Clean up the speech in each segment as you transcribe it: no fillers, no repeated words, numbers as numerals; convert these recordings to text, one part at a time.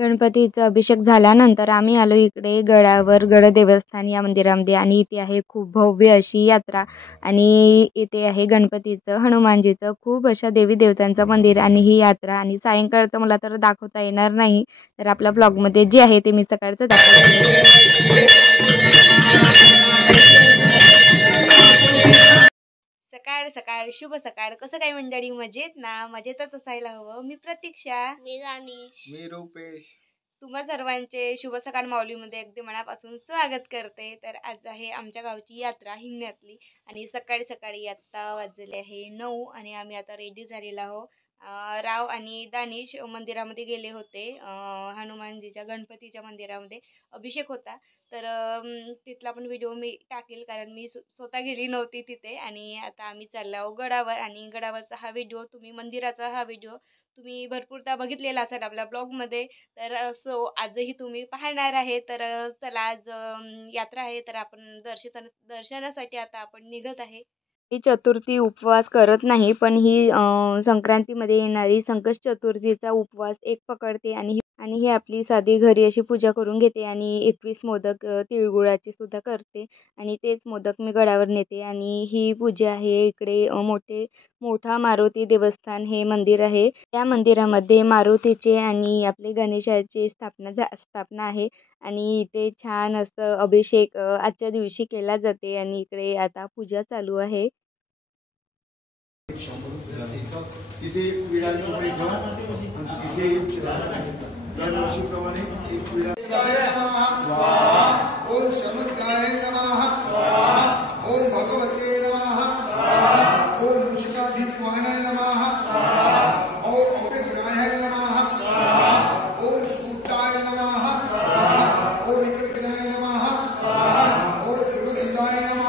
गणपतीचा अभिषेक झाल्यानंतर आम्ही आलो इकडे गडावर, गड देवस्थान या मंदिरामध्ये आणि इथे आहे खूप भव्य अशी यात्रा आणि इथे आहे गणपतीचं, हनुमानजीचं, खूप अशा देवी देवतांचं मंदिर आणि ही यात्रा आणि सायंकाळचं मला तर दाखवता येणार नाही. तर आपल्या ब्लॉगमध्ये जे आहे ते मी सकाळचं दाखवते. सकाळ सकाळ शुभ सकाळ. कसं काय मंडळी, मजेत ना? मजेतच असायला हवं. मी प्रतीक्षा, मी दानिश, मी रुपेश. तुम्हा सर्वांचे शुभ सकाळ माऊलीमध्ये अगदी मनापासून स्वागत करते. तर आज आहे आमच्या गावची यात्रा हिंगण्यातली आणि सकाळी सकाळी आता वाजले आहे 9 आणि आम्ही आता रेडी झालेलो आहोत. राव आणि दानिश मंदिरामध्ये गेले होते. हनुमानजीच्या गणपतीच्या मंदिरामध्ये अभिषेक होता. तर तिथला पण व्हिडिओ मी टाकेल कारण मी स्वतः गेली नव्हती तिथे. आणि आता आम्ही चाललो आहोत गडावर आणि गडावरचा हा व्हिडिओ मंदिराचा हा व्हिडिओ तुम्ही भरपूरदा बघितलेला असाल आपल्या ब्लॉगमध्ये. तर आजही तुम्ही पाहणार आहे. तर चला, आज यात्रा आहे तर आपण दर्शनासाठी आता आपण निघत आहे. ही चतुर्थी उपवास करत नाही, पण ही संक्रांतीमध्ये येणारी संकष्ट चतुर्थीचा उपवास एक पकडते आणि ही आपली साधी घरी अशी पूजा करून घेते आणि 21 मोदक तिळगुळाची सुद्धा करते आणि तेच मोदक मी गडावर नेते. आणि ही पूजा आहे इकडे मोठा मारुती देवस्थान हे मंदिर आहे. त्या मंदिरामध्ये मारुतीचे आणि आपले गणेशाची स्थापना आहे आणि इथे छान असं अभिषेक आजच्या दिवशी केला जाते आणि इकडे आता पूजा चालू आहे. तिथे विडा ठेवा, तिथे दरवर्षीप्रमाणे एक विडा. ओम चमत्काराय नमः, ओम भगवते नमः, ओम मुषकाधिपवाहनाय नमः, ओम अमृतरायाय नमः, ओम सूक्ताय नमः, ओम विक्रमाय नमः, ओम त्रिगुणाय नमः.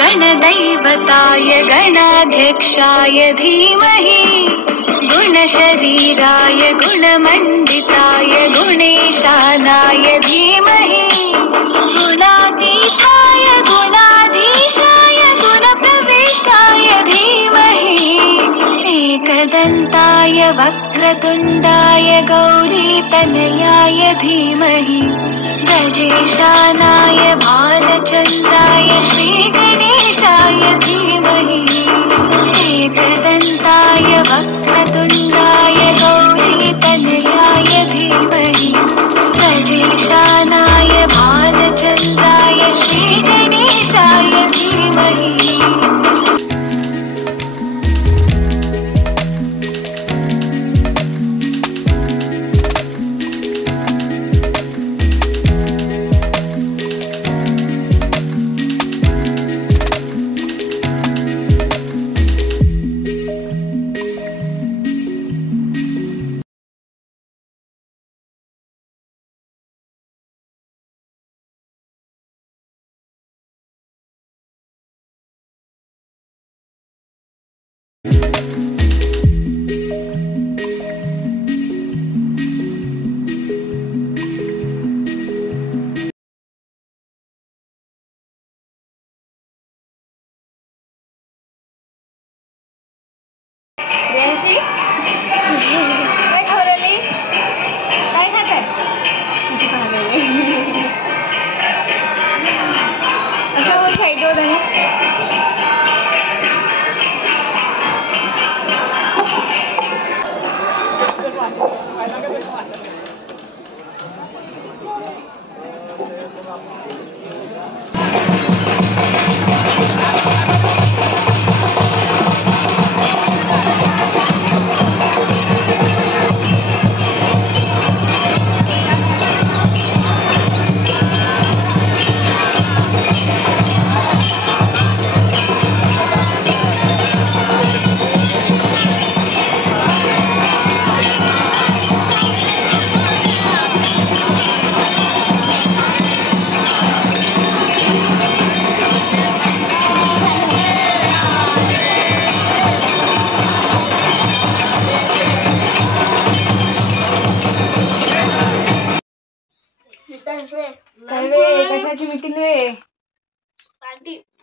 गणदैवताय गणाध्यक्षाय धीमहि गुणशरीराय गुणमण्डिताय गुणेशानाय धीमहि गुणातीताय गुणाधीशाय गुणप्रविष्टाय धीमहि एकदन्ताय वक्रतुण्डाय गौरीतनयाय धीमहि गजेशानाय भालचन्द्राय श्रीगणेशाय धीमहि एकदन्ताय वक्रतुण्डाय गौरीतनयाय धीमहि गजेशानाय भालचन्द्राय श्रीगणेशाय धीमहि. काय ठरवली? काय खाताय? असं बोल खायचं होतं ना.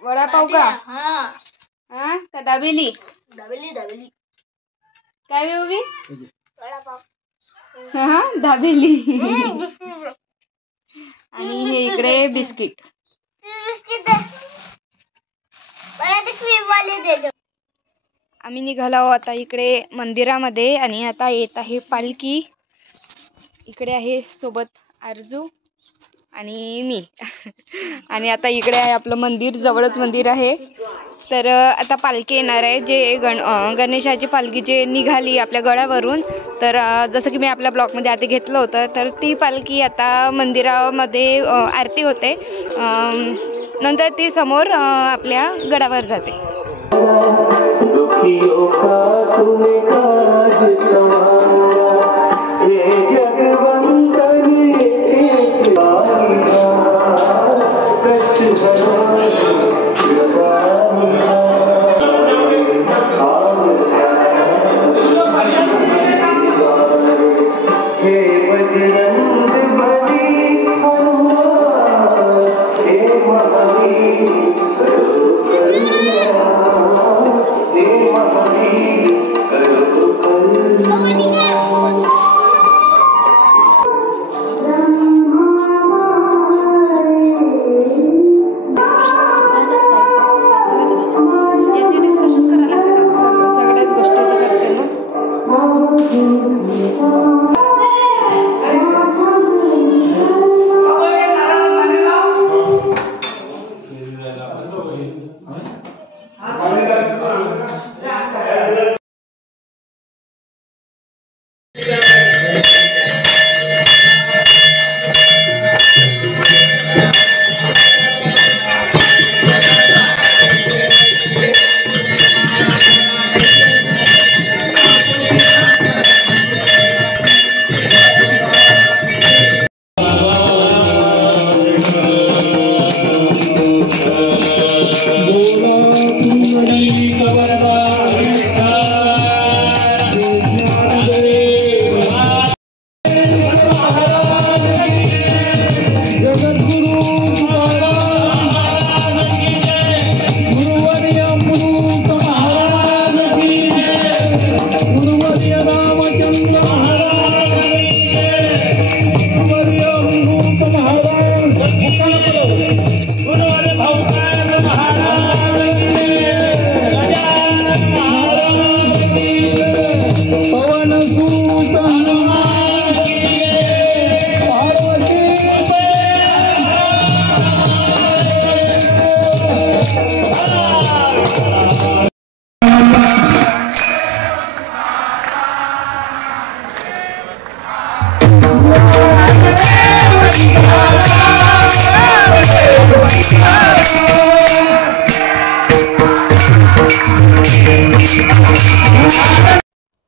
वडापाव का हा हा का दाबेली दाबेली दाबेली काय उभी वडापाव हा दाबेली आणि हे इकडे बिस्किट आम्ही निघालो आता इकडे मंदिरामध्ये आणि आता येत आहे पालखी. इकडे आहे सोबत आरजू आणि मी आणि आता इकडे आहे आपलं मंदिर, जवळच मंदिर आहे. तर आता पालखी येणार आहे, जे गणेशाची पालखी जे निघाली आपल्या गडावरून. तर जसं की मी आपल्या ब्लॉगमध्ये आधी घेतलं होतं, तर ती पालखी आता मंदिरामध्ये आरती होते, नंतर ती समोर आपल्या गडावर जाते.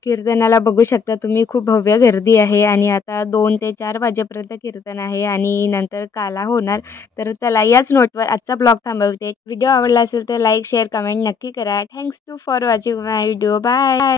कीर्तनाला बघू शकता तुम्ही, खूप भव्य गर्दी आहे आणि आता 2 ते 4 वाजेपर्यंत कीर्तन आहे आणि नंतर काला होणार. तर चला याच नोटवर आजचा ब्लॉग थांबवते. व्हिडिओ आवडला असेल तर लाईक शेअर कमेंट नक्की करा. Thanks to for watching my video. Bye.